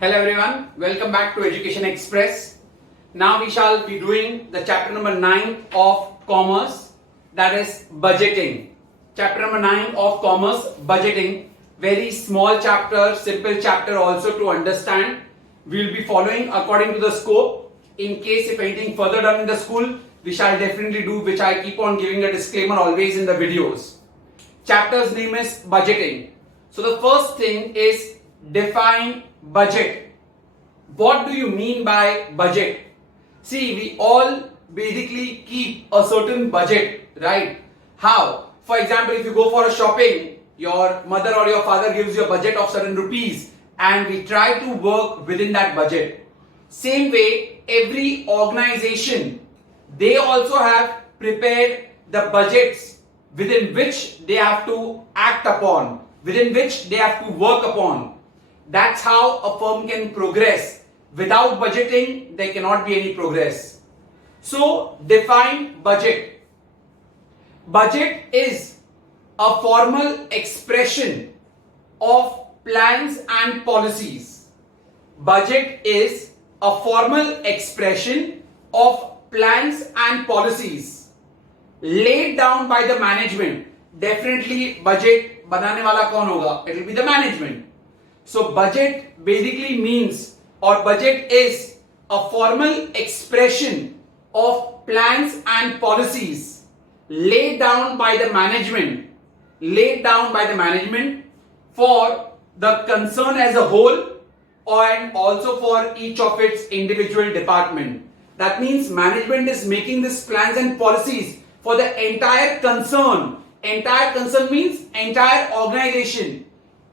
Hello everyone, welcome back to Education Express. Now we shall be doing the chapter number 9 of Commerce, that is budgeting. Chapter number 9 of Commerce, budgeting. Very small chapter, simple chapter also to understand. We will be following according to the scope. In case if anything further done in the school, we shall definitely do, which I keep on giving a disclaimer always in the videos. Chapter's name is budgeting. So the first thing is define budget. What do you mean by budget? See, we all basically keep a certain budget, right? How? For example, if you go for a shopping, your mother or your father gives you a budget of certain rupees and we try to work within that budget. Same way, every organization, they also have prepared the budgets within which they have to act upon, within which they have to work upon. That's how a firm can progress. Without budgeting, there cannot be any progress. So, define budget. Budget is a formal expression of plans and policies. Budget is a formal expression of plans and policies laid down by the management. Definitely budget banane wala kaun hoga? It will be the management. So budget basically means, or budget is a formal expression of plans and policies laid down by the management, for the concern as a whole and also for each of its individual department. That means management is making these plans and policies for the entire concern. Entire concern means entire organization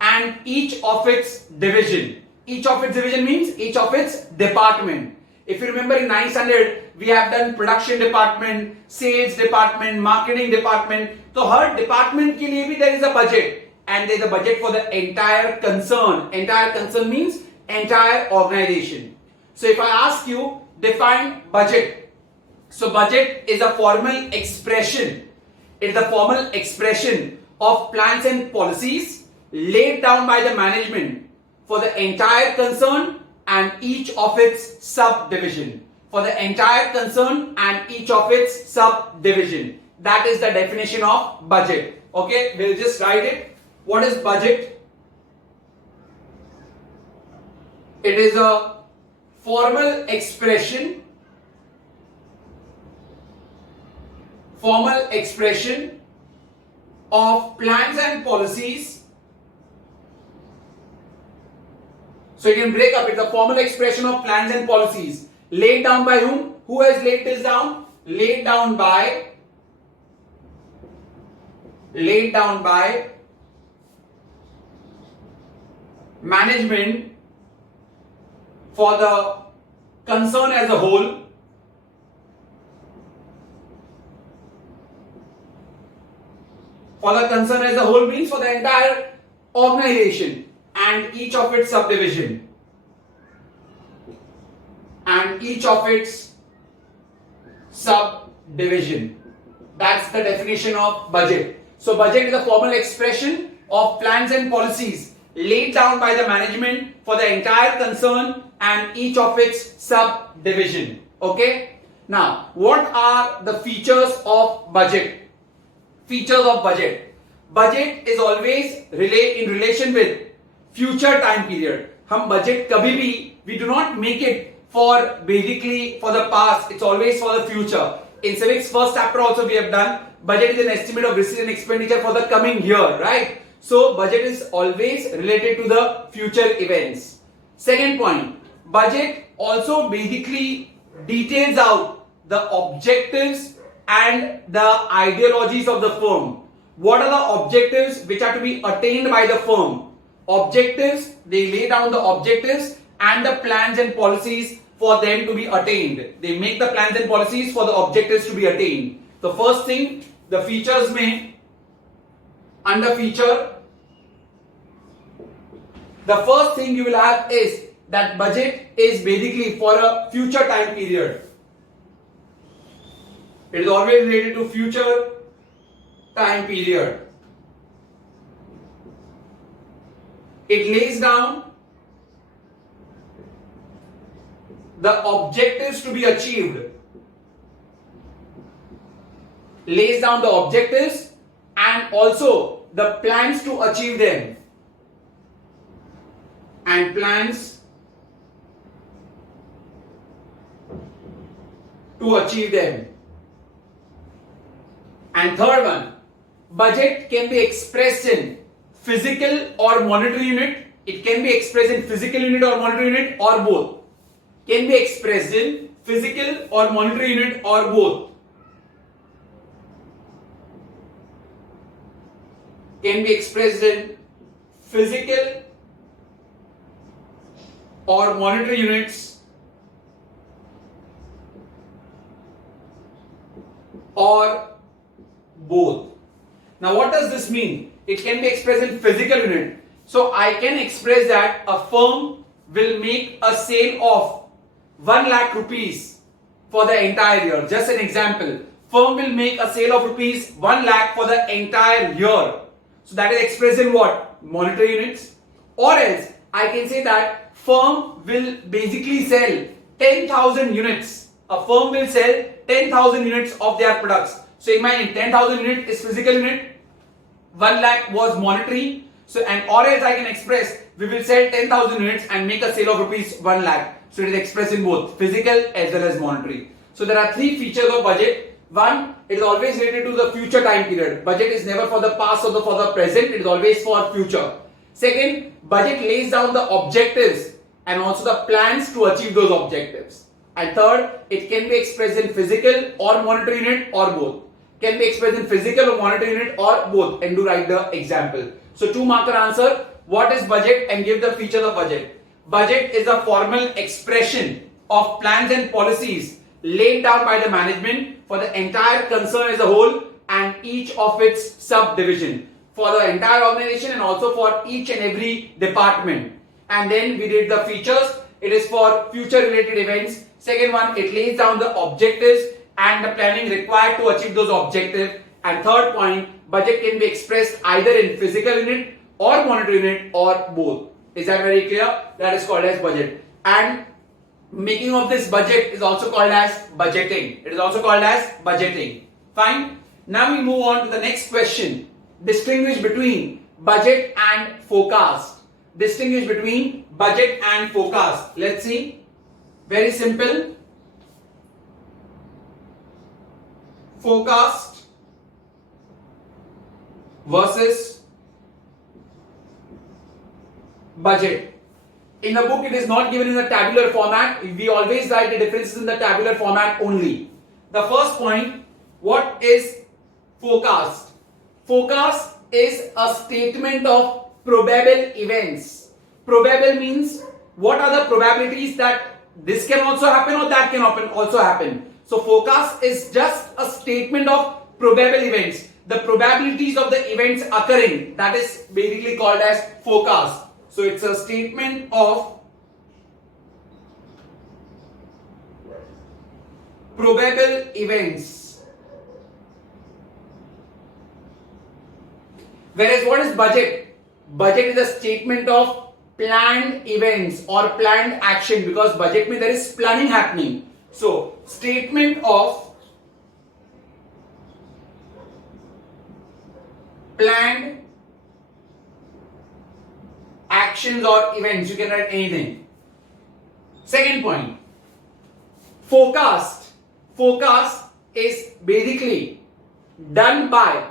and each of its division. Each of its division means each of its department. If you remember in 9th standard, we have done production department, sales department, marketing department. So her department ke liye bhi there is a budget, and there is a budget for the entire concern. Entire concern means entire organization. So if I ask you, define budget. So budget is a formal expression. It is a formal expression of plans and policies laid down by the management for the entire concern and each of its subdivision. For the entire concern and each of its subdivision. That is the definition of budget. Okay, we'll just write it. What is budget? It is a formal expression of plans and policies. So you can break up. It's a formal expression of plans and policies laid down by whom? Who has laid this down? Laid down by management for the concern as a whole. For the concern as a whole means for the entire organization and each of its subdivision. That's the definition of budget. So budget is a formal expression of plans and policies laid down by the management for the entire concern and each of its subdivision. Okay? Now, what are the features of budget? Features of budget. Budget is always in relation with future time period. हम budget कभी भी, we do not make it for basically for the past. It's always for the future. In civics first chapter also we have done, budget is an estimate of receipts and expenditure for the coming year, right? So budget is always related to the future events. Second point, budget also basically details out the objectives and the ideologies of the firm. What are the objectives which are to be attained by the firm? Objectives, they lay down the objectives and the plans and policies for them to be attained. They make the plans and policies for the objectives to be attained. The first thing, the features may, under feature, the first thing you will have is that budget is basically for a future time period. It is always related to future time period. It lays down the objectives to be achieved. Lays down the objectives and also the plans to achieve them. And plans to achieve them. And third one, budget can be expressed in physical or monetary unit. It can be expressed in physical unit or monetary unit or both. Can be expressed in physical or monetary unit or both. Can be expressed in physical or monetary units or both. Now what does this mean? It can be expressed in physical unit. So I can express that a firm will make a sale of 1 lakh rupees for the entire year. Just an example. Firm will make a sale of rupees 1 lakh for the entire year. So that is expressed in what? Monetary units. Or else I can say that firm will basically sell 10,000 units. A firm will sell 10,000 units of their products. So imagine 10,000 unit is physical unit, 1 lakh was monetary. So and or else I can express we will sell 10,000 units and make a sale of rupees 1 lakh. So it is expressed in both physical as well as monetary. So there are three features of budget. One, it is always related to the future time period. Budget is never for the past or for the present. It is always for future. Second, budget lays down the objectives and also the plans to achieve those objectives. And third, it can be expressed in physical or monetary unit or both. Can be expressed in physical or monetary unit or both. And do write the example. So 2-marker answer. What is budget and give the features of budget. Budget is a formal expression of plans and policies laid down by the management for the entire concern as a whole and each of its subdivision. For the entire organization and also for each and every department. And then we did the features. It is for future related events. Second one, it lays down the objectives and the planning required to achieve those objectives. And third point, budget can be expressed either in physical unit or monetary unit or both. Is that very clear? That is called as budget. And making of this budget is also called as budgeting. It is also called as budgeting. Fine. Now we move on to the next question. Distinguish between budget and forecast. Distinguish between budget and forecast. Let's see. Very simple. Forecast versus budget. In the book, it is not given in the tabular format. We always write the differences in the tabular format only. The first point, what is forecast? Forecast is a statement of probable events. Probable means what are the probabilities that this can also happen or that can also happen. So forecast is just a statement of probable events. The probabilities of the events occurring, that is basically called as forecast. So it's a statement of probable events. Whereas what is budget? Budget is a statement of planned events or planned action, because budget means there is planning happening. So statement of planned actions or events. You can write anything. Second point, forecast. Forecast is basically done by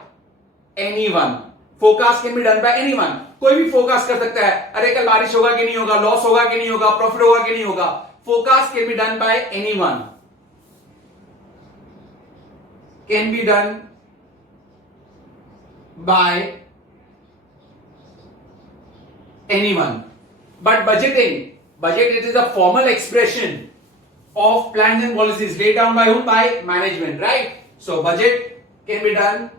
anyone. Forecast can be done by anyone. कोई भी forecast कर सकता है. अरे कल बारिश होगा कि नहीं होगा, लॉस होगा कि नहीं होगा, प्रॉफिट होगा कि नहीं होगा. Forecast can be done by anyone. Can be done by anyone. But budgeting, budget, it is a formal expression of plans and policies laid down by whom? By management, right? So budget can be done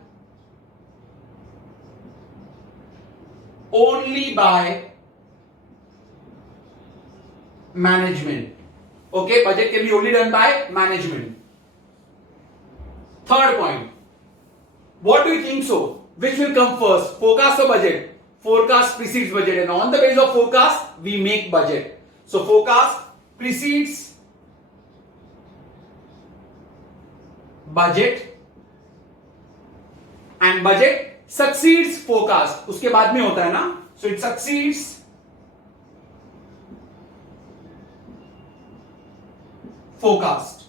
only by management. Okay, budget can be only done by management. Third point, what do you think so? Which will come first, forecast or budget? Forecast precedes budget, and on the basis of forecast we make budget. So forecast precedes budget and budget succeeds forecast. उसके बाद में होता है ना, so it succeeds forecast.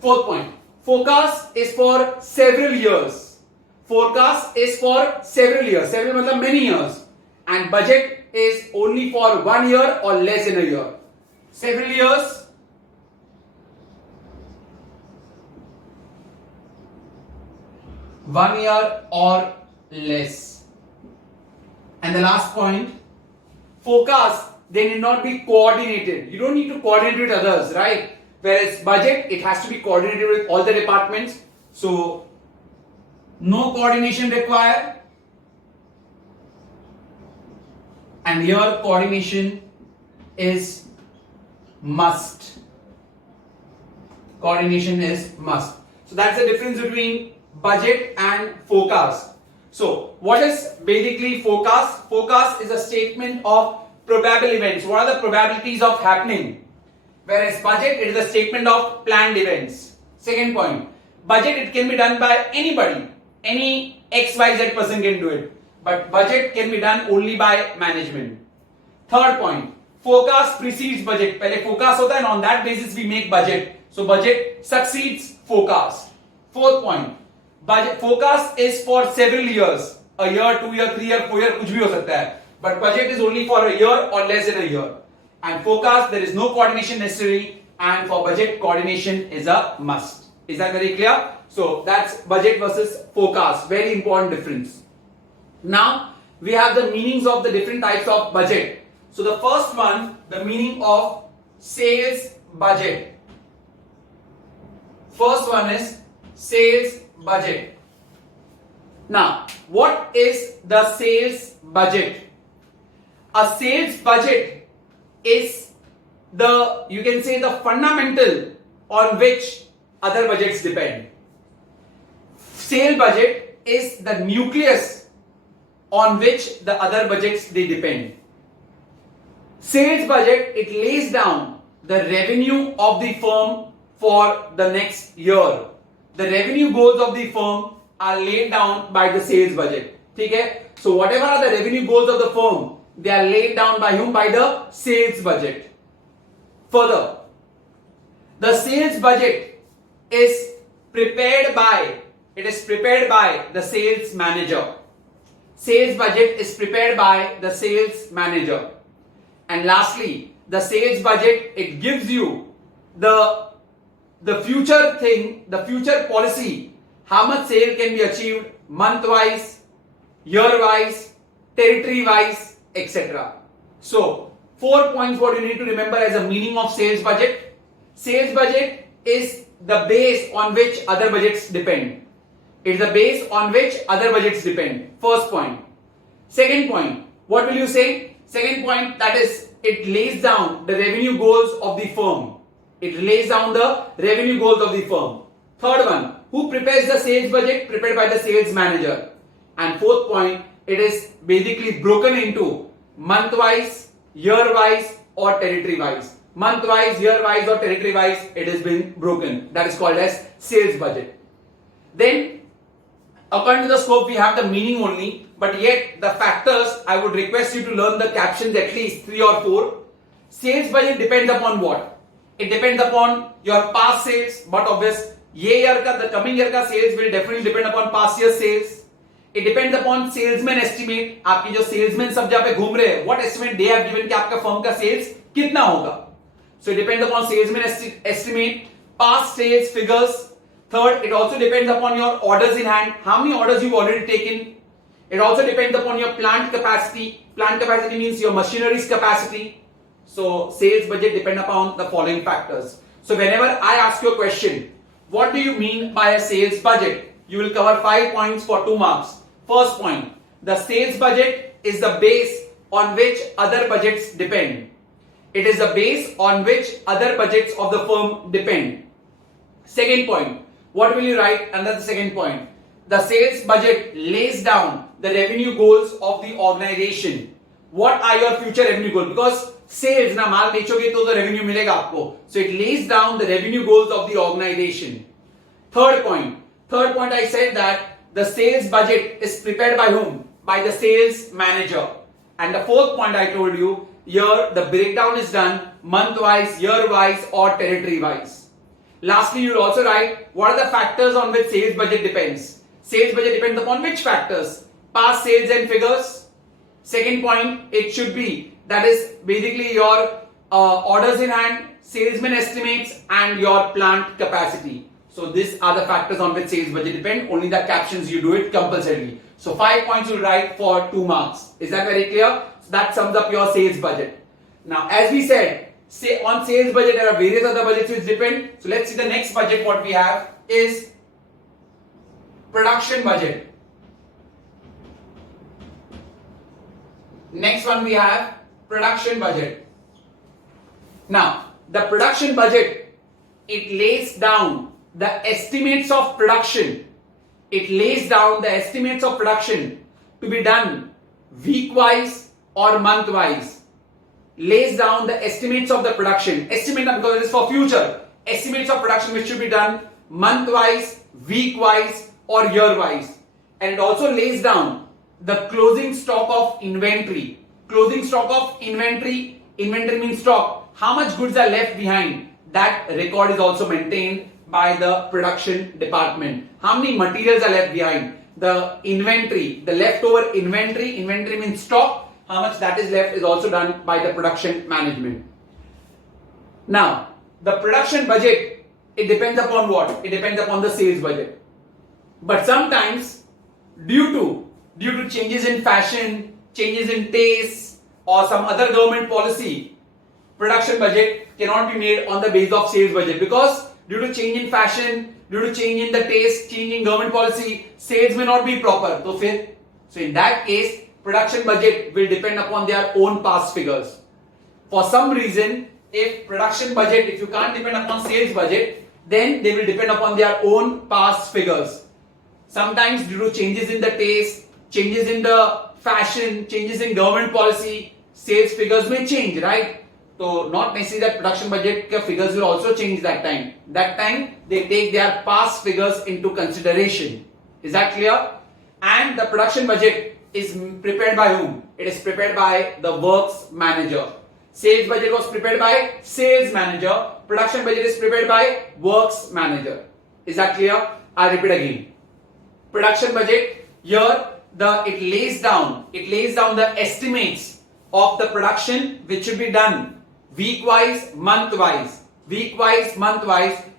Fourth point, forecast is for several years. Forecast is for several years. Several मतलब many years. And budget is only for 1 year or less than a year. Several years. 1 year or less. And the last point, forecast, they need not be coordinated. You don't need to coordinate with others, right? Whereas budget, it has to be coordinated with all the departments. So, no coordination required. And here coordination is must. Coordination is must. So that's the difference between budget and forecast. So what is basically forecast? Forecast is a statement of probable events. What are the probabilities of happening? Whereas budget, it is a statement of planned events. Second point, budget, it can be done by anybody. Any XYZ person can do it. But budget can be done only by management. Third point, forecast precedes budget. पहले forecast होता है and on that basis we make budget. So budget succeeds forecast. Fourth point, budget forecast is for several years. A year, 2 year, 3 year, 4 year, कुछ भी हो सकता है. But budget is only for a year or less than a year. And forecast, there is no coordination necessary, and for budget, coordination is a must. Is that very clear? So that's budget versus forecast. Very important difference. Now we have the meanings of the different types of budget. So the first one, the meaning of sales budget. First one is sales budget. Now, what is the sales budget? A sales budget is the, you can say, the fundamental on which other budgets depend. Sale budget is the nucleus on which the other budgets they depend. Sales budget, it lays down the revenue of the firm for the next year. The revenue goals of the firm are laid down by the sales budget. Okay? So whatever are the revenue goals of the firm, they are laid down by whom? By the sales budget. Further, the sales budget is prepared by the sales manager. Sales budget is prepared by the sales manager. And lastly, the sales budget, it gives you the future thing, the future policy, how much sale can be achieved month-wise, year-wise, territory-wise, etc. So, 4 points what you need to remember as a meaning of sales budget. Sales budget is the base on which other budgets depend. It is the base on which other budgets depend. First point. Second point, what will you say? Second point, that is, it lays down the revenue goals of the firm. It lays down the revenue goals of the firm. Third one, who prepares the sales budget? Prepared by the sales manager. And fourth point, it is basically broken into month-wise, year-wise or territory-wise. Month-wise, year-wise or territory-wise, it has been broken. That is called as sales budget. Then, according to the scope, we have the meaning only, but yet the factors, I would request you to learn the captions at least 3 or 4. Sales budget depends upon what? It depends upon your past sales, but obvious, the coming year ka sales will definitely depend upon past year sales. It depends upon salesman estimate. आपकी जो salesmen सब जहाँ पे घूम रहे हैं, what estimate they have given कि आपका firm का sales कितना होगा? So it depends upon salesman estimate, past sales figures. Third, it also depends upon your orders in hand. How many orders you've already taken? It also depends upon your plant capacity. Plant capacity means your machinery's capacity. So sales budget depend upon the following factors. So whenever I ask you a question, what do you mean by a sales budget? You will cover 5 points for 2 marks. First point, the sales budget is the base on which other budgets depend. It is the base on which other budgets of the firm depend. Second point, what will you write under the second point? The sales budget lays down the revenue goals of the organization. What are your future revenue goals? Because sales ना माल बेचोगे तो revenue मिलेगा आपको. So it lays down the revenue goals of the organization. Third point I said that the sales budget is prepared by whom? By the sales manager. And the fourth point I told you, here the breakdown is done month-wise, year-wise or territory-wise. Lastly, you will also write what are the factors on which sales budget depends. Sales budget depends upon which factors? Past sales and figures. Second point, it should be, that is basically your orders in hand, salesman estimates and your plant capacity. So these are the factors on which sales budget depend. Only the captions you do it compulsorily. So 5 points you'll write for 2 marks. Is that very clear? So that sums up your sales budget. Now as we said, on sales budget there are various other budgets which depend. So let's see the next budget what we have is production budget. Next one we have production budget. Now the production budget, it lays down the estimates of production. It lays down the estimates of production to be done week-wise or month-wise. Lays down the estimates of the production. Estimate because it is for future. Estimates of production which should be done month-wise, week-wise or year-wise. And it also lays down the closing stock of inventory. Closing stock of inventory. Inventory means stock. How much goods are left behind? That record is also maintained by the production department. How many materials are left behind? The inventory, the leftover inventory. Inventory means stock. How much that is left is also done by the production management. Now, the production budget, it depends upon what? It depends upon the sales budget. But sometimes, due to changes in fashion, changes in taste, or some other government policy, production budget cannot be made on the basis of sales budget, because due to change in fashion, due to change in the taste, change in government policy, sales may not be proper. So in that case, production budget will depend upon their own past figures. For some reason, if production budget, if you can't depend upon sales budget, then they will depend upon their own past figures. Sometimes due to changes in the taste, changes in the fashion, changes in government policy, sales figures may change, right? So not necessarily that production budget figures will also change that time. That time they take their past figures into consideration. Is that clear? And the production budget is prepared by whom? It is prepared by the works manager. Sales budget was prepared by sales manager. Production budget is prepared by works manager. Is that clear? I'll repeat again. Production budget, here it lays down the estimates of the production which should be done week-wise, month-wise,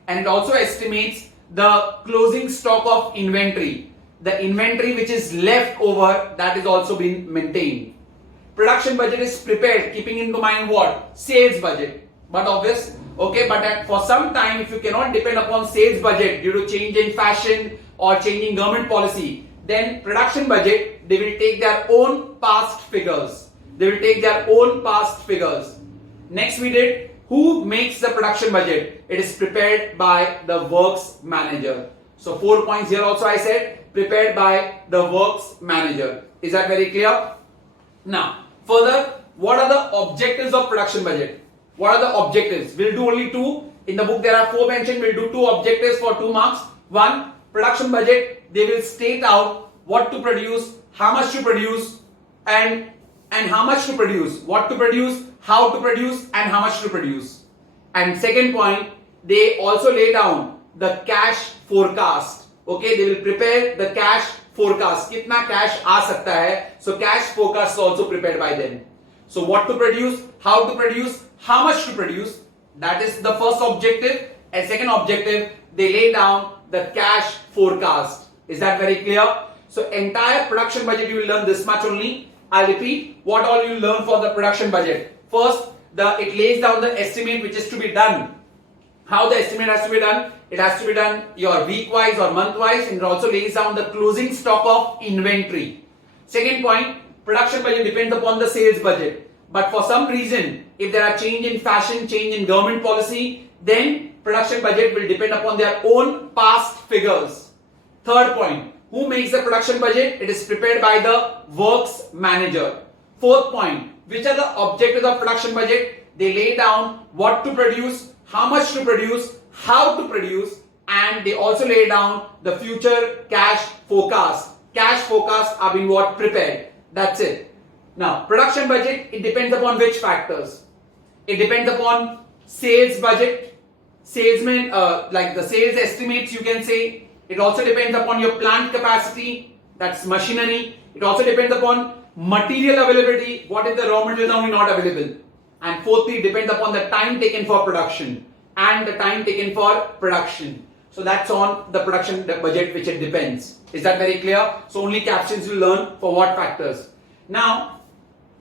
and it also estimates the closing stock of inventory. The inventory which is left over, that is also being maintained. Production budget is prepared keeping in mind what? Sales budget. But obvious, okay, but for some time, if you cannot depend upon sales budget due to change in fashion or change in government policy, then production budget, they will take their own past figures. Next we did, who makes the production budget? It is prepared by the works manager. So 4 points here also I said, prepared by the works manager. Is that very clear? Now, further, what are the objectives of production budget? What are the objectives? We'll do only 2. In the book there are 4 mentioned. We'll do 2 objectives for 2 marks. 1, production budget, they will state out what to produce, how much to produce, and how much to produce, what to produce, how to produce, and how much to produce. And second point, they also lay down the cash forecast. Okay, they will prepare the cash forecast. Kitna cash aa sakta hai? So cash forecast is also prepared by them. So what to produce, how to produce, how much to produce. That is the first objective. And second objective, they lay down the cash forecast. Is that very clear? So entire production budget you will learn this much only. I'll repeat what all you learn for the production budget. First, it lays down the estimate which is to be done. How the estimate has to be done? It has to be done your week-wise or month-wise, and it also lays down the closing stock of inventory. Second point, production budget depends upon the sales budget. But for some reason, if there are change in fashion, change in government policy, then production budget will depend upon their own past figures. Third point, who makes the production budget? It is prepared by the works manager. Fourth point, which are the objectives of production budget? They lay down what to produce, how much to produce, how to produce, and they also lay down the future cash forecast. Cash forecasts are being what? Prepared. That's it. Now, production budget, it depends upon which factors? It depends upon sales budget, salesmen, like the sales estimates you can say. It also depends upon your plant capacity, that's machinery. It also depends upon material availability, what if the raw material is not available. And fourthly, it depends upon the time taken for production and the time taken for production. So that's on the production budget which it depends. Is that very clear? So only captions will learn for what factors. Now,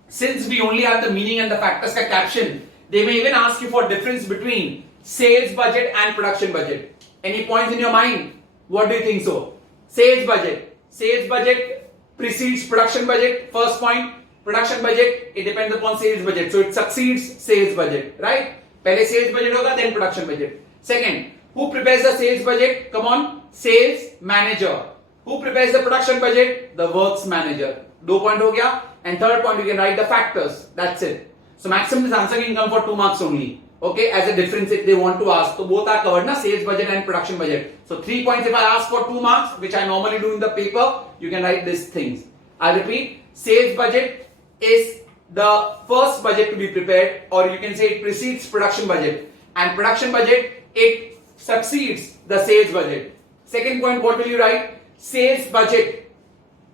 since we only have the meaning and the factors ka caption, they may even ask you for difference between sales budget and production budget. Any points in your mind? What do you think so? Sales budget. Sales budget precedes production budget. First point. Production budget, it depends upon sales budget. So it succeeds sales budget, right? Pehle sales budget hoga, then production budget. Second, who prepares the sales budget? Come on, sales manager. Who prepares the production budget? The works manager. 2 point ho gaya. And third point, you can write the factors. That's it. So maximum this answer can come for 2 marks only. Okay, as a difference if they want to ask. So both are covered, na? Sales budget and production budget. So 3 points if I ask for 2 marks, which I normally do in the paper, you can write these things. I repeat, sales budget is the first budget to be prepared, or you can say it precedes production budget, and production budget, it succeeds the sales budget. Second point, what will you write? Sales budget.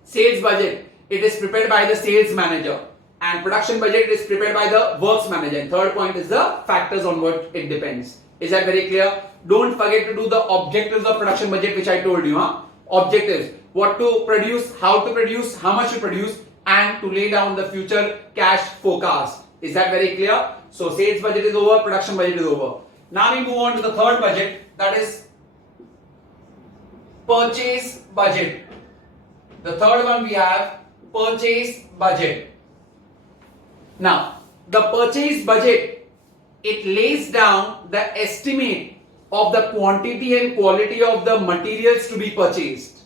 Sales budget, it is prepared by the sales manager, and production budget is prepared by the works manager. And third point is the factors on what it depends. Is that very clear? Don't forget to do the objectives of production budget which I told you. Objectives, what to produce, how to produce, how much to produce, and to lay down the future cash forecast. Is that very clear? So sales budget is over, production budget is over. Now we move on to the third budget, that is purchase budget. The third one we have purchase budget. Now, the purchase budget, it lays down the estimate of the quantity and quality of the materials to be purchased.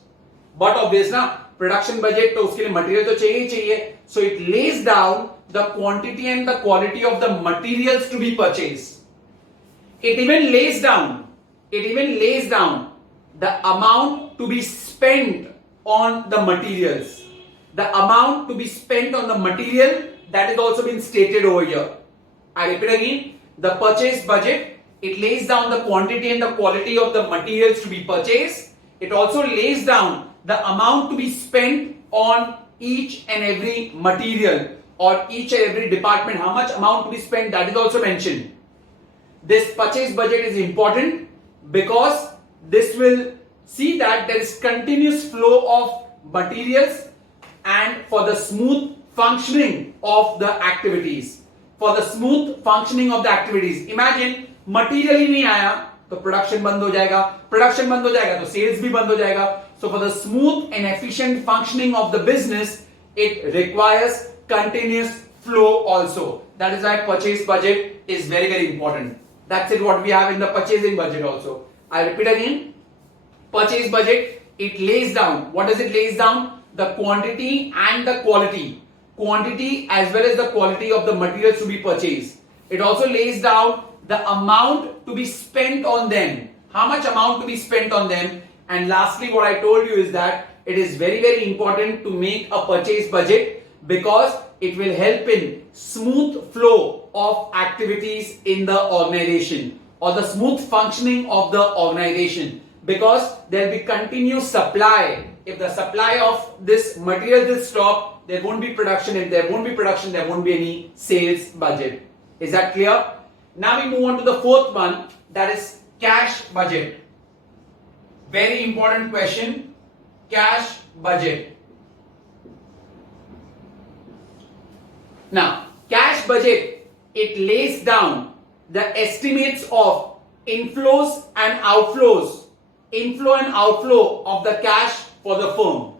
But obvious na, production budget तो उसके लिए material तो चाहिए ही चाहिए. So it lays down the quantity and the quality of the materials to be purchased. It even lays down the amount to be spent on the materials. The amount to be spent on the material, that is also been stated over here. I repeat again, the purchase budget, it lays down the quantity and the quality of the materials to be purchased. It also lays down the amount to be spent on each and every material or each and every department. How much amount to be spent, that is also mentioned. This purchase budget is important because this will see that there is continuous flow of materials and for the smooth functioning of the activities. For the smooth functioning of the activities. Imagine material ही नहीं आया तो production बंद हो जाएगा, production बंद हो जाएगा तो sales भी बंद हो जाएगा. So for the smooth and efficient functioning of the business, it requires continuous flow also. That is why purchase budget is very, very important. That's it what we have in the purchasing budget also. I repeat again, purchase budget, it lays down, what does it lays down? The quantity and the quality. Quantity as well as the quality of the materials to be purchased. It also lays down the amount to be spent on them. How much amount to be spent on them. And lastly, what I told you is that it is very, very important to make a purchase budget because it will help in smooth flow of activities in the organization or the smooth functioning of the organization because there will be continuous supply. If the supply of this material will stop, there won't be production. If there won't be production, there won't be any sales budget. Is that clear? Now we move on to the fourth one, that is cash budget. Very important question, cash budget. Now, cash budget, it lays down the estimates of inflows and outflows, inflow and outflow of the cash for the firm.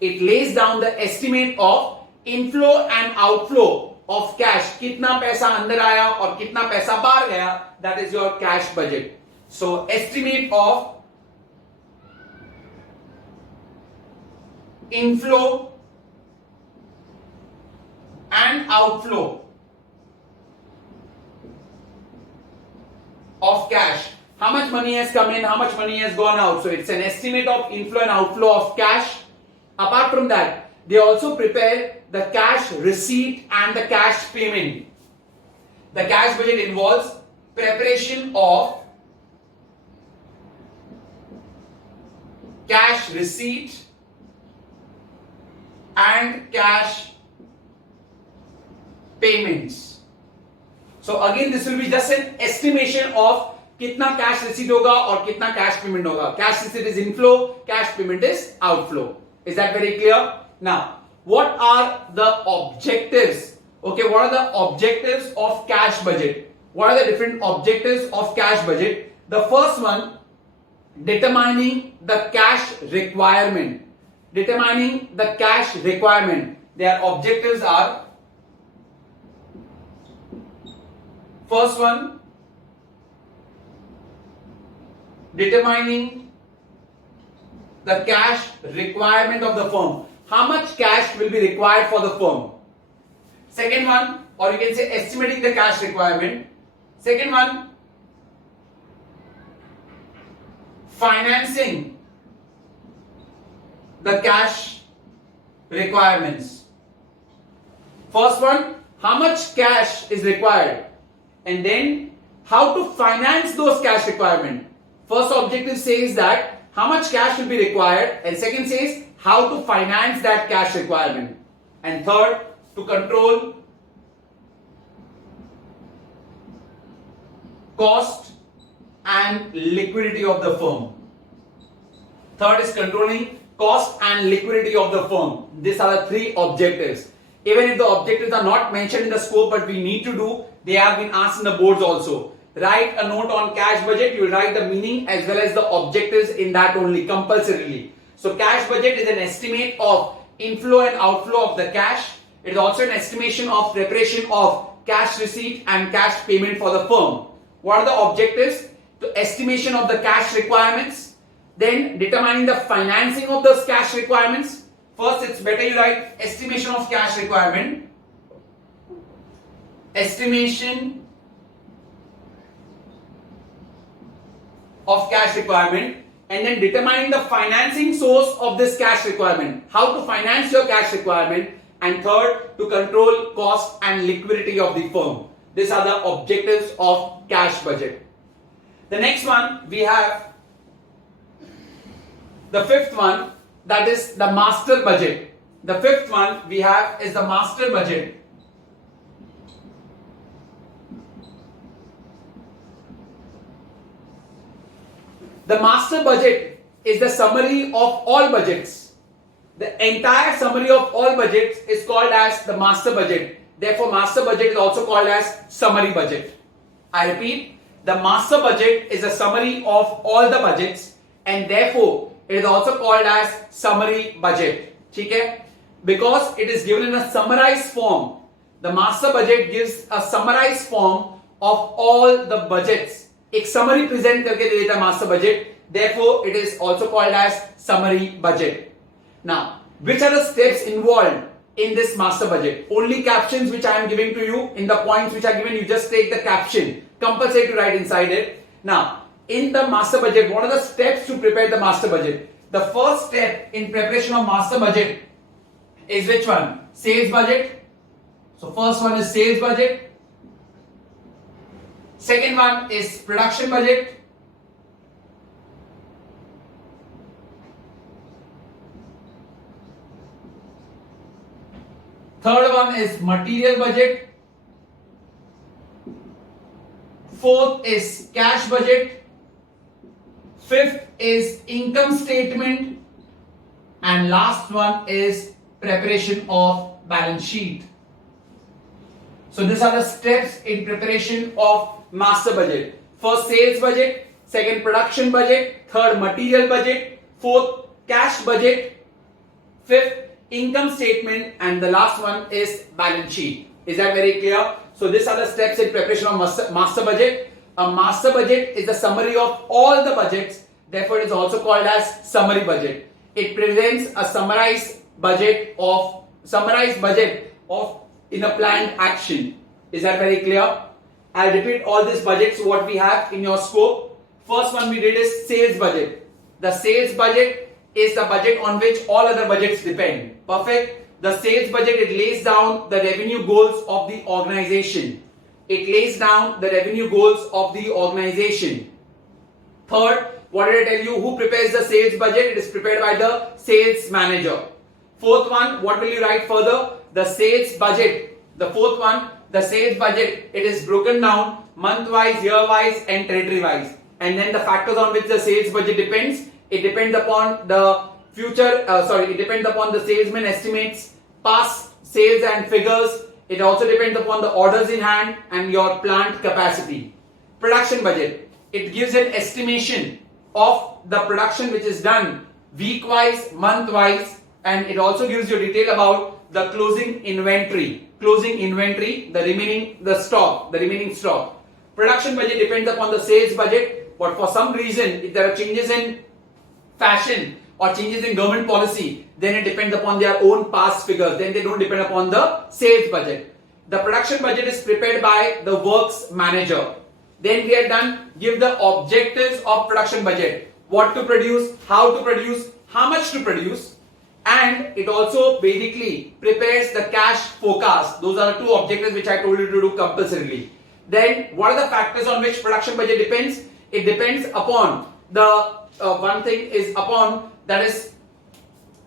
It lays down the estimate of inflow and outflow of cash. कितना पैसा अंदर आया और कितना पैसा बाहर गया, that is your cash budget. So, estimate of inflow and outflow of cash. how much money has come in, how much money has gone out. So it's an estimate of inflow and outflow of cash. Apart from that, they also prepare the cash receipt and the cash payment. The cash budget involves preparation of cash receipt and cash payments. So again, this will be just an estimation of kitna cash receipt hoga or kitna cash payment hoga. Cash receipt is inflow, cash payment is outflow. Is that very clear? Now, what are the objectives? Okay, what are the objectives of cash budget? What are the different objectives of cash budget? The first one, determining the cash requirement. Determining the cash requirement. Their objectives are, first one, determining the cash requirement of the firm. How much cash will be required for the firm? Second one, or you can say estimating the cash requirement. Second one, financing the cash requirements. First one, how much cash is required, and then how to finance those cash requirement. First objective says that how much cash will be required, and second says how to finance that cash requirement, and third, to control cost and liquidity of the firm. Third is controlling cost and liquidity of the firm. These are the three objectives. Even if the objectives are not mentioned in the scope, but we need to do, they have been asked in the boards also. Write a note on cash budget. You will write the meaning as well as the objectives in that only, compulsorily. So cash budget is an estimate of inflow and outflow of the cash. It is also an estimation of preparation of cash receipt and cash payment for the firm. What are the objectives? The estimation of the cash requirements, then determining the financing of those cash requirements. First, it's better you write estimation of cash requirement, estimation of cash requirement, and then determining the financing source of this cash requirement, how to finance your cash requirement, and third, to control cost and liquidity of the firm. These are the objectives of cash budget. The next one we have, the fifth one, that is the master budget. The fifth one we have is the master budget. The master budget is the summary of all budgets. The entire summary of all budgets is called as the master budget. Therefore, master budget is also called as summary budget. I repeat, the master budget is a summary of all the budgets, and therefore it is also called as summary budget. Okay? Because it is given in a summarized form. The master budget gives a summarized form of all the budgets. एक summary present करके दे देता है master budget. Therefore, it is also called as summary budget. Now, which are the steps involved in this master budget? Only captions which I am giving to you. In the points which are given, you just take the caption. Compulsory to write inside it. Now, in the master budget, what are the steps to prepare the master budget? The first step in preparation of master budget is which one? Sales budget. So first one is sales budget. Second one is production budget. Third one is material budget. Fourth is cash budget. Fifth is income statement. And last one is preparation of balance sheet. So these are the steps in preparation of master budget. First sales budget, second production budget, third material budget, fourth cash budget, fifth income statement, and the last one is balance sheet. Is that very clear? So these are the steps in preparation of master budget. A master budget is the summary of all the budgets. Therefore, it is also called as summary budget. It presents a summarized budget of in a planned action. Is that very clear? I'll repeat all these budgets what we have in your scope. First one we did is sales budget. The sales budget is the budget on which all other budgets depend. Perfect. The sales budget, it lays down the revenue goals of the organization. It lays down the revenue goals of the organization. Third, what did I tell you? Who prepares the sales budget? It is prepared by the sales manager. Fourth one, what will you write further? The sales budget. The fourth one, the sales budget, it is broken down month-wise, year-wise and territory-wise. And then the factors on which the sales budget depends, it depends upon the it depends upon the salesman estimates, past sales and figures. It also depends upon the orders in hand and your plant capacity. Production budget, it gives an estimation of the production which is done week-wise, month-wise, and it also gives you detail about the closing inventory, the remaining stock. Production budget depends upon the sales budget, but for some reason, if there are changes in fashion or changes in government policy, then it depends upon their own past figures. Then they don't depend upon the sales budget. The production budget is prepared by the works manager. Then we are done. Give the objectives of production budget. What to produce, how to produce, how much to produce. And it also basically prepares the cash forecast. Those are the two objectives which I told you to do compulsorily. Then what are the factors on which production budget depends? It depends upon the one thing is upon, that is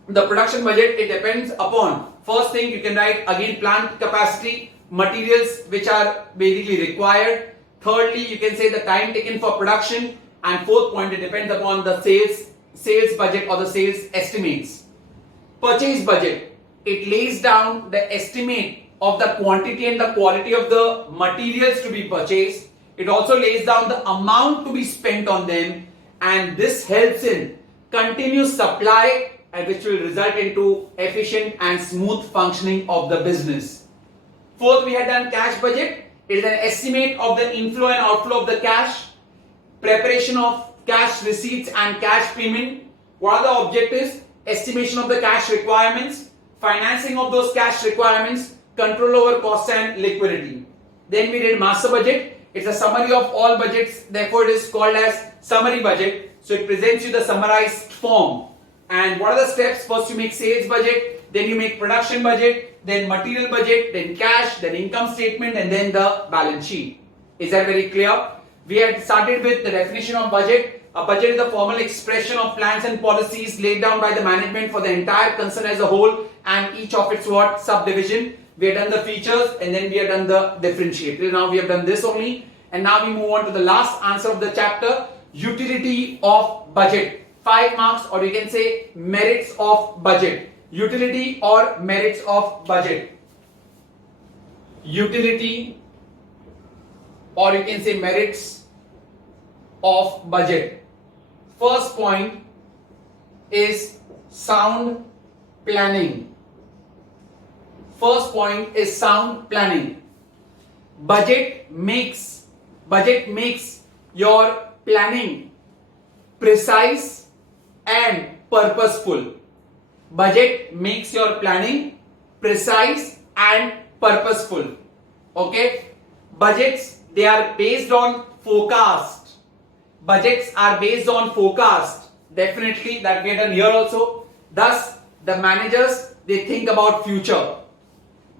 the production budget. It depends upon, first thing you can write again, plant capacity, materials which are basically required. Thirdly, you can say the time taken for production, and fourth point, it depends upon the sales budget or the sales estimates. Purchase budget, it lays down the estimate of the quantity and the quality of the materials to be purchased. It also lays down the amount to be spent on them, and this helps in continuous supply, and which will result into efficient and smooth functioning of the business. Fourth, we had done cash budget. It is an estimate of the inflow and outflow of the cash, preparation of cash receipts and cash payment. What are the objectives? Estimation of the cash requirements, financing of those cash requirements, control over costs and liquidity. Then we did master budget. It's a summary of all budgets, therefore it is called as summary budget. So it presents you the summarized form. And what are the steps? First you make sales budget, then you make production budget, then material budget, then cash, then income statement, and then the balance sheet. Is that very clear? We had started with the definition of budget. A budget is the formal expression of plans and policies laid down by the management for the entire concern as a whole and each of its subdivision. We have done the features and then we have done the differentiate. Till now we have done this only, and now we move on to the last answer of the chapter, utility of budget. 5 marks, or you can say merits of budget. Utility or merits of budget. Utility, or you can say merits of budget. First point is sound planning. First point is sound planning. Budget makes your planning precise and purposeful. Budget makes your planning precise and purposeful. Okay? Budgets, they are based on forecast. Budgets are based on forecast. Definitely, that we have done here also. Thus, the managers, they think about future.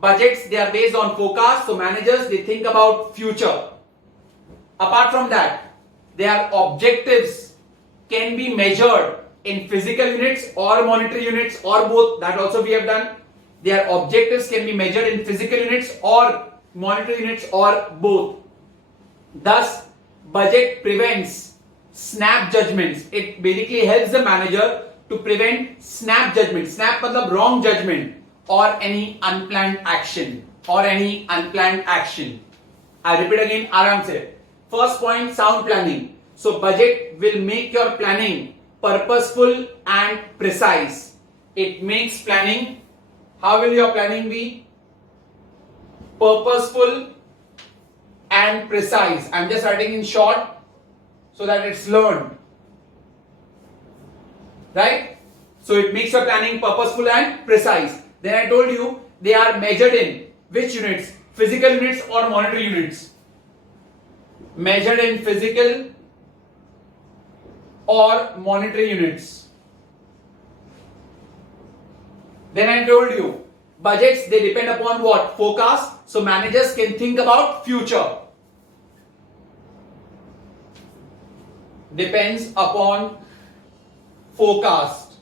Budgets, they are based on forecast. So, managers, they think about future. Apart from that, their objectives can be measured in physical units or monetary units or both. That also we have done. Their objectives can be measured in physical units or monetary units or both. Thus, budget prevents snap judgments. It basically helps the manager to prevent snap judgment. Snap means wrong judgment or any unplanned action. I repeat again, aram se. First point, sound planning. So budget will make your planning purposeful and precise. It makes planning. How will your planning be? Purposeful and precise. I'm just writing in short so that it's learned. Right? So it makes your planning purposeful and precise. Then I told you they are measured in which units? Physical units or monetary units? Measured in physical or monetary units. Then I told you, budgets, they depend upon what? Forecast. So managers can think about future. Depends upon forecast.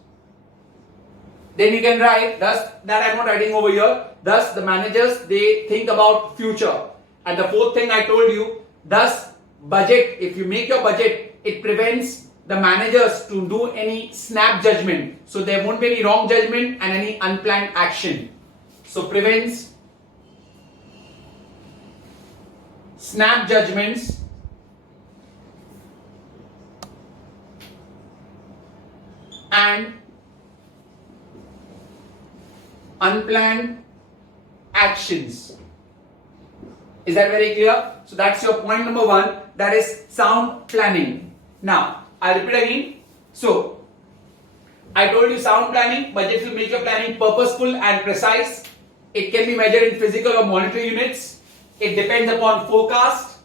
Then you can write, thus, that I'm not writing over here. Thus, the managers, they think about future. And the fourth thing I told you, thus, budget, if you make your budget, it prevents the managers to do any snap judgment. So there won't be any wrong judgment and any unplanned action. So prevents snap judgments and unplanned actions. Is that very clear? So that's your point number one, that is sound planning. Now, I'll repeat again. So, I told you sound planning, budget will make your planning purposeful and precise. It can be measured in physical or monetary units. It depends upon forecast.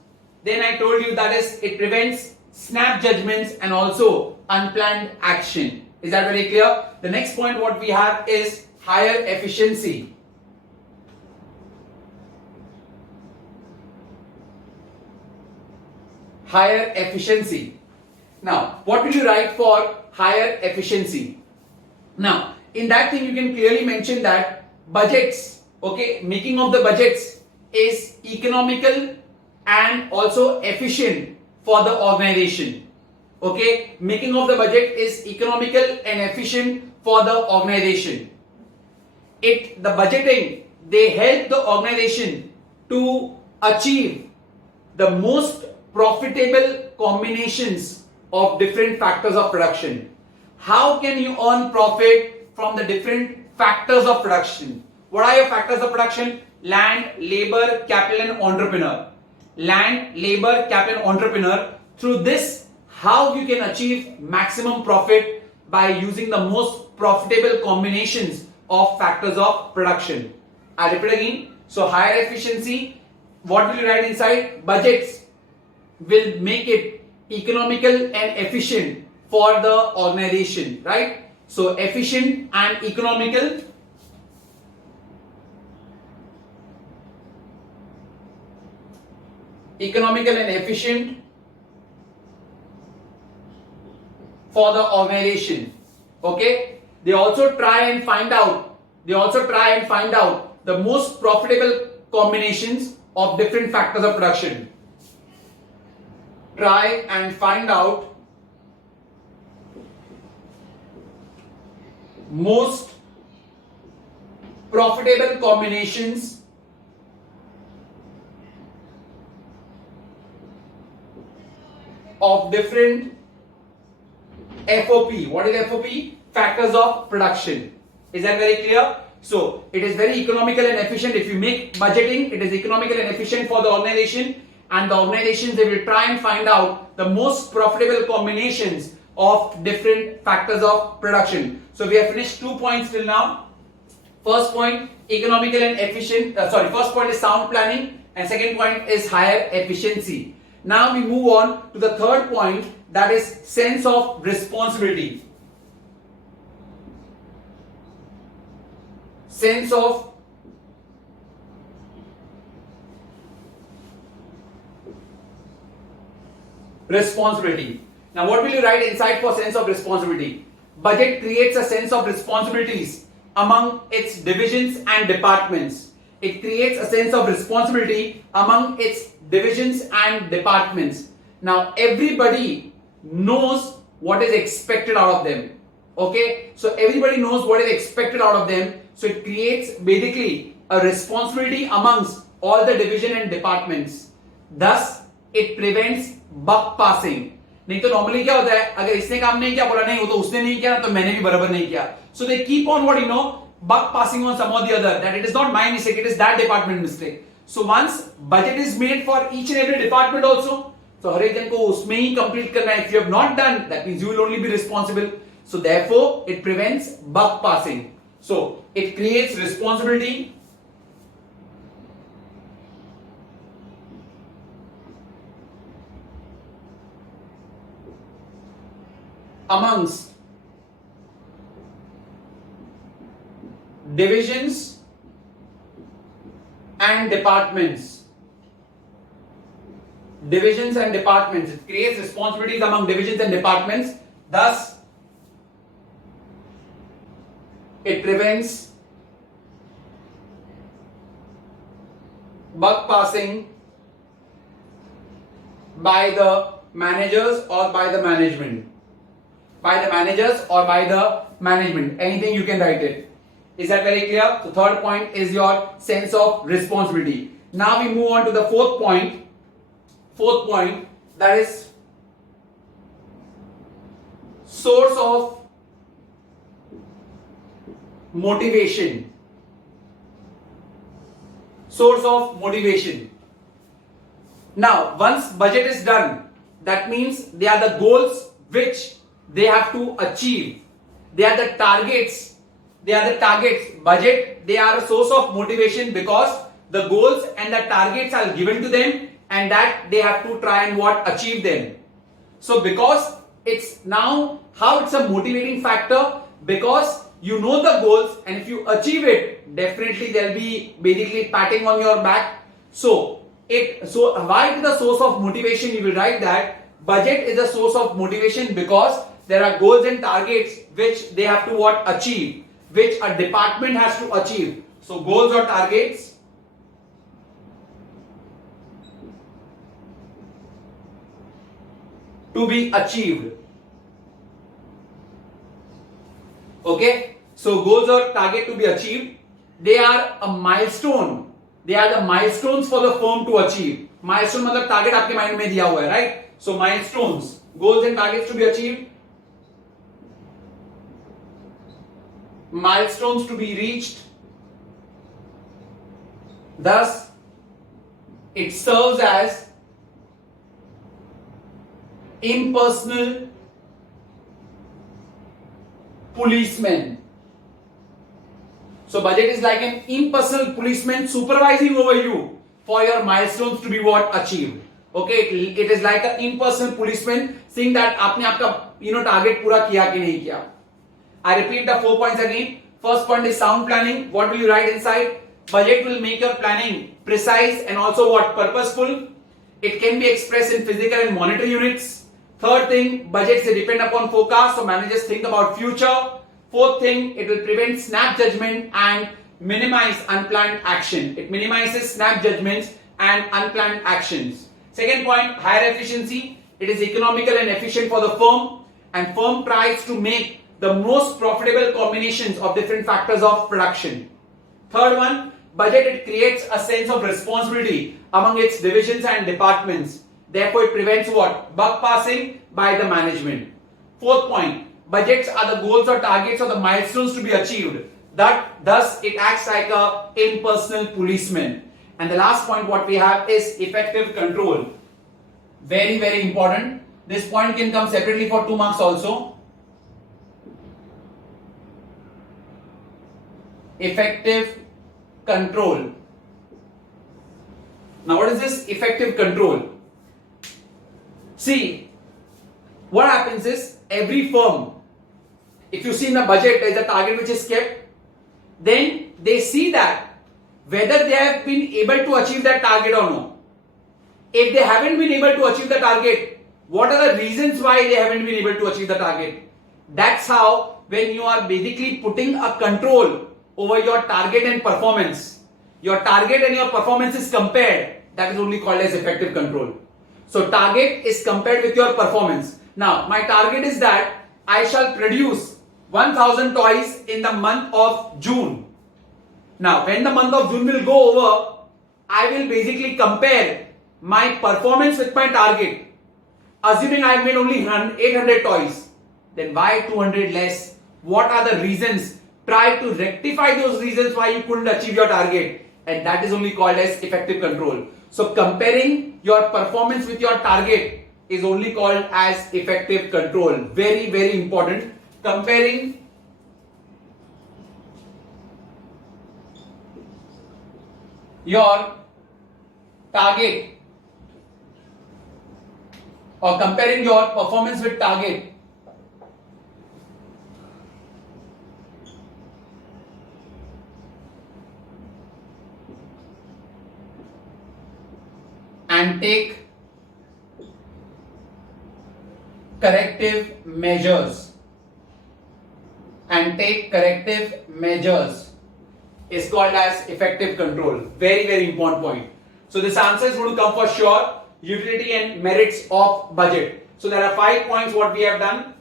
Then I told you that is, it prevents snap judgments and also unplanned action. Is that very clear? The next point what we have is higher efficiency. Higher efficiency. Now, what will you write for higher efficiency? Now, in that thing you can clearly mention that budgets, okay, making of the budgets is economical and also efficient for the organization. Okay, making of the budget is economical and efficient for the organization. The budgeting, they help the organization to achieve the most profitable combinations of different factors of production. How can you earn profit from the different factors of production? What are your factors of production? Land, labor, capital and entrepreneur. Land, labor, capital and entrepreneur. Through this, how you can achieve maximum profit by using the most profitable combinations of factors of production. I repeat again. So higher efficiency, what will you write inside? Budgets will make it economical and efficient for the organization, right? So efficient and economical and efficient for the organization. Okay, they also try and find out the most profitable combinations of different factors of production. Try and find out most profitable combinations of different FOP. What is FOP? Factors of production. Is that very clear? So it is very economical and efficient. If you make budgeting, it is economical and efficient for the organization, and the organizations, they will try and find out the most profitable combinations of different factors of production. So we have finished 2 points till now. First point, economical and efficient. First point is sound planning, and second point is higher efficiency. Now we move on to the third point, that is sense of responsibility. Sense of responsibility. Now what will you write inside for sense of responsibility? Budget creates a sense of responsibilities among its divisions and departments. It creates a sense of responsibility among its divisions and departments. Now everybody knows what is expected out of them. Okay, so everybody knows what is expected out of them. So it creates basically a responsibility amongst all the division and departments. Thus it prevents buck passing. नहीं तो normally क्या होता है, अगर इसने काम नहीं किया बोला नहीं वो तो उसने नहीं किया तो मैंने भी बराबर नहीं किया. So they keep on buck passing on some or the other, that it is not my mistake, it is that department mistake. So once budget is made for each and every department also, so हर एक जन को उसमें ही complete करना है. If you have not done, that means you will only be responsible. So therefore it prevents buck passing. So it creates responsibility amongst divisions and departments. Divisions and departments. It creates responsibilities among divisions and departments. Thus, it prevents buck passing by the managers or by the management. By the managers or by the management. Anything you can write it. Is that very clear? The third point is your sense of responsibility. Now we move on to the fourth point. Fourth point, that is source of motivation. Source of motivation. Now, once budget is done, that means they are the goals which they have to achieve. They are the targets. They are the targets. Budget, they are a source of motivation because the goals and the targets are given to them and that they have to try and achieve them. So because it's now how it's a motivating factor, because you know the goals and if you achieve it, definitely there'll be basically patting on your back. So why it is the source of motivation? You will write that budget is a source of motivation because there are goals and targets which they have to achieve, which a department has to achieve. So goals or targets to be achieved. Okay, so goals or target to be achieved, they are a milestone. They are the milestones for the firm to achieve. Milestone मतलब target आपके mind में दिया हुआ है, right? So milestones, goals and targets to be achieved, milestones to be reached. Thus, it serves as impersonal policeman. So budget is like an impersonal policeman supervising over you for your milestones to be achieved. Okay, it is like an impersonal policeman seeing that आपने आपका target पूरा किया कि नहीं किया. I repeat the 4 points again. First point is sound planning. What will you write inside? Budget will make your planning precise and also purposeful. It can be expressed in physical and monetary units. Third thing, budgets depend upon forecast, so managers think about future. Fourth thing, it will prevent snap judgment and minimize unplanned action. It minimizes snap judgments and unplanned actions. Second point, higher efficiency. It is economical and efficient for the firm, and firm tries to make the most profitable combinations of different factors of production. Third one, budget, it creates a sense of responsibility among its divisions and departments. Therefore, it prevents buck passing by the management. Fourth point, budgets are the goals or targets or the milestones to be achieved. Thus, it acts like a impersonal policeman. And the last point what we have is effective control. Very, very important. This point can come separately for 2 marks also. Effective control. Now, what is this effective control? See, what happens is every firm, if you see in the budget there is a target which is kept, then they see that whether they have been able to achieve that target or no. If they haven't been able to achieve the target, what are the reasons why they haven't been able to achieve the target? That's how, when you are basically putting a control over your target and performance, your target and your performance is compared, that is only called as effective control. So target is compared with your performance. Now, my target is that I shall produce 1000 toys in the month of June. Now, when the month of June will go over, I will basically compare my performance with my target. Assuming I have made only 800 toys, then why 200 less? What are the reasons? Try to rectify those reasons why you couldn't achieve your target, and that is only called as effective control. So comparing your performance with your target is only called as effective control. Very, very important. Comparing your target or comparing your performance with target take corrective measures. And take corrective measures is called as effective control. Very, very important point. So this answer is going to come for sure. Utility and merits of budget. So there are 5 points what we have done.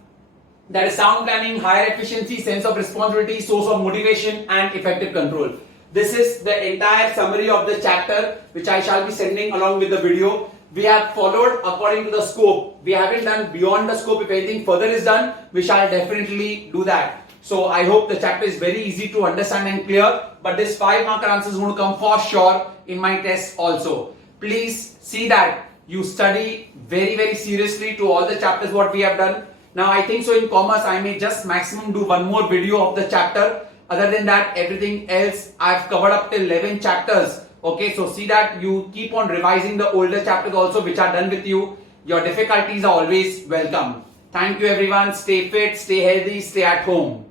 That is sound planning, higher efficiency, sense of responsibility, source of motivation, and effective control. This is the entire summary of the chapter which I shall be sending along with the video. We have followed according to the scope. We haven't done beyond the scope. If anything further is done, we shall definitely do that. So I hope the chapter is very easy to understand and clear. But this 5-marker answer is going to come for sure in my test also. Please see that you study very, very seriously to all the chapters what we have done. Now I think so in commerce I may just maximum do one more video of the chapter. Other than that, everything else I've covered up till 11 chapters. Okay, so see that you keep on revising the older chapters also which are done with you. Your difficulties are always welcome. Thank you everyone. Stay fit, stay healthy, stay at home.